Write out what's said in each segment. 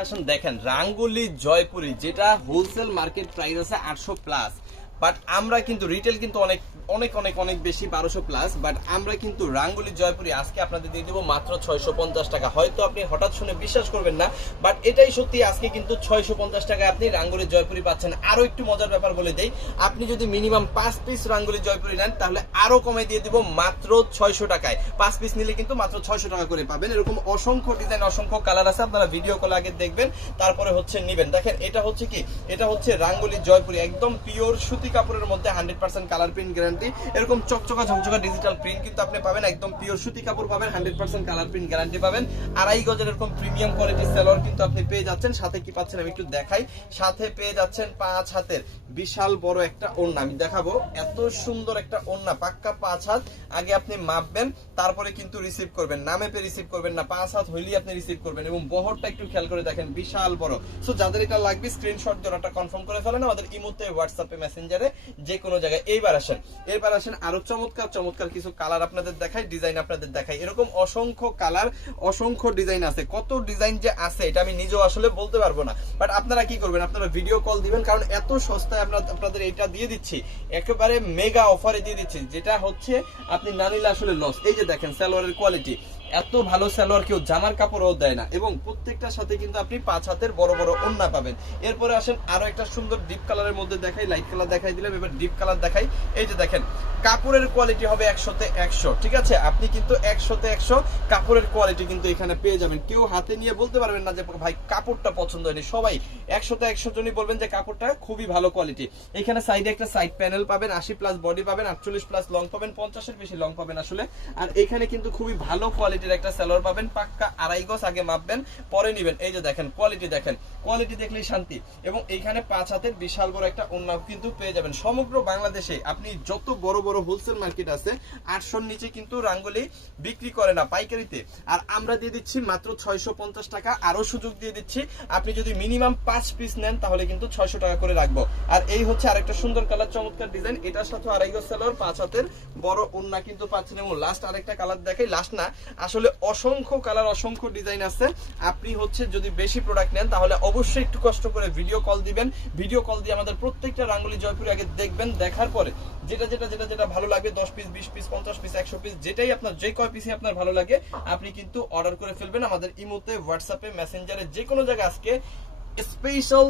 আসুন দেখেন রাঙ্গুলি জয়পুরি যেটা হোলসেল মার্কেট প্রাইস আছে 800+, বাট আমরা কিন্তু রিটেল কিন্তু অনেক অনেক অনেক অনেক বেশি 1200+, বাট আমরা কিন্তু রাঙ্গুলি জয়পুরি আজকে আপনাদের দিয়ে দেবো মাত্র 650 টাকা। হয়তো আপনি হঠাৎ শুনে বিশ্বাস করবেন না, বাট এটাই সত্যি। আজকে কিন্তু 650 টাকায় আপনি রাঙ্গুলি জয়পুরি পাচ্ছেন। আরো একটু মজার ব্যাপার বলে দেই, আপনি যদি মিনিমাম 5 পিস রাঙ্গুলি জয়পুরি নেন তাহলে আরো কমে দিয়ে দিব মাত্র 600 টাকায়। 5 পিস নিলে কিন্তু মাত্র 600 টাকা করে পাবেন। এরকম অসংখ্য ডিজাইন, অসংখ্য কালার আছে, আপনারা ভিডিও কল আগে দেখবেন তারপরে হচ্ছে নিবেন। দেখেন এটা হচ্ছে কি, এটা হচ্ছে রাঙ্গুলি জয়পুরি, একদম পিওর সুতি কাপড়ের মধ্যে 100% কালার প্রিন্ট গ্যারান্টি। এরকম চকচকা ঝকঝকা ডিজিটাল প্রিন্ট কিন্তু আপনি পাবেন, একদম পিওর সুতি কাপড় পাবেন, 100% কালার প্রিন্ট গ্যারান্টি পাবেন। 2.5 গজের এরকম প্রিমিয়াম কোয়ালিটির সালোয়ার কিন্তু আপনি পেয়ে যাচ্ছেন। সাথে কি পাচ্ছেন আমি একটু দেখাই, সাথে পেয়ে যাচ্ছেন 5 হাতের বিশাল বড় একটা ওড়না। আমি দেখাবো, এত সুন্দর একটা ওড়না, পাক্কা 5 হাত। আগে আপনি মাপবেন তারপরে কিন্তু রিসিভ করবেন, নামে পে রিসিভ করবেন না, 5 হাত হইলেই আপনি রিসিভ করবেন। এবং বহরটা একটু খেয়াল করে দেখেন, বিশাল বড়। সো যাদের এটা লাগবে স্ক্রিনশট দিয়ে ওটা কনফার্ম করে ফেলেন আমাদের ইমোতে, হোয়াটসঅ্যাপে, মেসেঞ্জারে, যে কোনো জায়গায়। এবার আসেন আরো চমৎকার চমৎকার কিছু কালার আপনাদের দেখাই, ডিজাইন আপনাদের দেখাই। এরকম অসংখ্য কালার, অসংখ্য ডিজাইন আছে। কত ডিজাইন যে আছে এটা আমি নিজেও আসলে বলতে পারবো না, বাট আপনারা কি করবেন, আপনারা ভিডিও কল দিবেন, কারণ এত সস্তায় আপনাদের এটা দিয়ে দিচ্ছি, একেবারে মেগা অফারে দিয়ে দিচ্ছি, যেটা হচ্ছে আপনি না নিলে আসলে লস। এই যে দেখেন সালোয়ারের কোয়ালিটি, এত ভালো সালোয়ার কেউ জামার কাপড়ও দেয় না, এবং প্রত্যেকটার সাথে কিন্তু আপনি 5 হাতের বড় বড় ওড়না পাবেন। এরপরে আসেন আরো একটা সুন্দর ডিপ কালারের মধ্যে দেখাই, লাইট কালার দেখাই দিলাম, এবার ডিপ কালার দেখাই। এই যে দেখেন কাপড়ের কোয়ালিটি হবে 100তে 100, ঠিক আছে? আপনি কিন্তু 100তে 100 কাপড়ের কোয়ালিটি কিন্তু এখানে পেয়ে যাবেন। কেউ হাতে নিয়ে বলতে পারবেন না যে ভাই কাপড়টা পছন্দ হয়নি। সবাই 100তে 100 জনই বলবেন যে কাপড়টা খুবই ভালো কোয়ালিটি। এখানে সাইডে একটা সাইড প্যানেল পাবেন, 80+ বডি পাবেন, 48+ লং পাবেন, 50-এর বেশি লং পাবেন আসলে। আর এখানে কিন্তু খুবই ভালো কোয়ালিটির একটা সালোয়ার পাবেন, পাক্কা 2.5 গজ। আগে মাপবেন পরে নিবেন। এই যে দেখেন কোয়ালিটি, দেখেন কোয়ালিটি দেখলেই শান্তি। এবং এইখানে 5 হাতের বিশাল বড় একটা ওড়না কিন্তু পেয়ে যাবেন। সমগ্র বাংলাদেশে আপনি যত বড় বড় হোলসেল মার্কেট আছে 800-র নিচে কিন্তু রাঙ্গুলি বিক্রি করে না পাইকারিতে, আর আমরা দিয়ে দিচ্ছি মাত্র 650 টাকা। আরো সুযোগ দিয়ে দিচ্ছি, আপনি যদি মিনিমাম 5 পিস নেন তাহলে কিন্তু 600 টাকা করে রাখবো। আর এই হচ্ছে আরেকটা সুন্দর কালার, চমৎকার ডিজাইন, এটার সাথে 2.5 গজ সালোয়ার, 5 হাতের বড় ওড়না কিন্তু পাচ্ছেন। এবং লাস্ট আরেকটা কালার দেখাই, লাস্ট না আসলে অসংখ্য কালার, অসংখ্য ডিজাইন আছে। আপনি হচ্ছে যদি বেশি প্রোডাক্ট নেন তাহলে অবশ্যই একটু কষ্ট করে ভিডিও কল দিবেন। ভিডিও কল দিয়ে আমাদের প্রত্যেকটা রাঙ্গুলি জয়পুরি আগে দেখবেন, দেখার পরে যেটা যেটা যেটা যেটা ভালো লাগবে, 10 পিস, 20 পিস, 50 পিস, 100 পিস, যেটাই আপনার, যে কয় পিসই আপনার ভালো লাগে আপনি কিন্তু অর্ডার করে ফেলবেন আমাদের ইমোতে, হোয়াটসঅ্যাপে, মেসেঞ্জারে, যে কোনো জায়গায়। আজকে স্পেশাল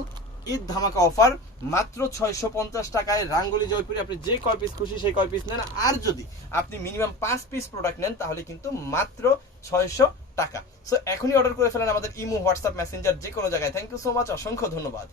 ঈদ ধামাকা অফার, মাত্র 650 টাকায় রাঙ্গুলি জয়পুরি। আপনি যে কয় পিস খুশি সেই কয় পিস নেন, আর যদি আপনি মিনিমাম 5 পিস প্রোডাক্ট নেন তাহলে কিন্তু মাত্র 600 টাকা। সো এখনই অর্ডার করে ফেলেন আমাদের ইমো, হোয়াটসঅ্যাপ, মেসেঞ্জার, যে কোনো জায়গায়। থ্যাংক ইউ সো মাচ, অসংখ্য ধন্যবাদ।